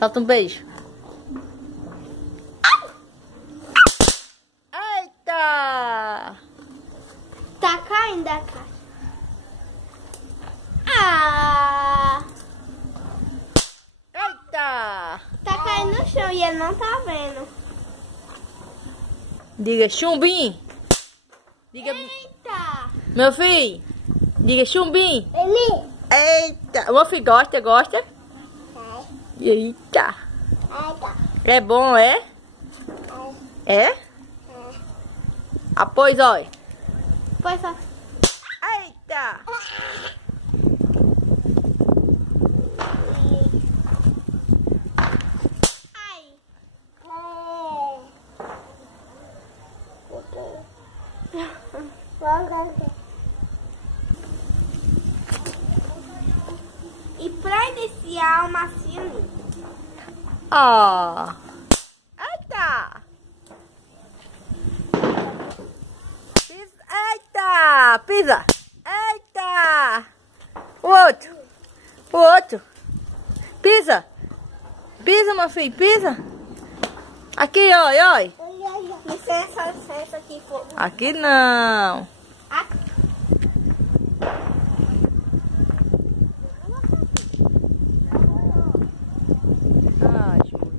Solta um beijo. Eita! Tá caindo a caixa. Ah! Eita! Tá caindo no chão e ele não tá vendo. Diga chumbim. Diga, Eita! meu filho. Diga chumbim. Ele. Eita! Meu filho gosta? Eita! É bom, é? É? Ah, pois, olha. Pois só. Eita! Ai. E pra iniciar uma macio. Ó. Eita! Pisa. Eita! Pisa! Eita! O outro! Pisa! Pisa, meu filho, pisa! Aqui, ó. Licença aqui, fogo. Aqui não! Ai, Júlia.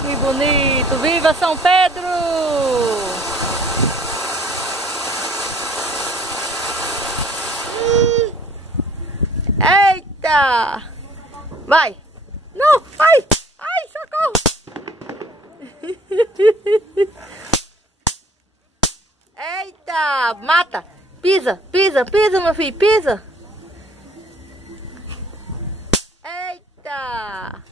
Que bonito! Viva São Pedro! Eita! Vai! Não! Ai! Ai, socorro! Eita! Mata! Pisa, meu filho, pisa! Eita!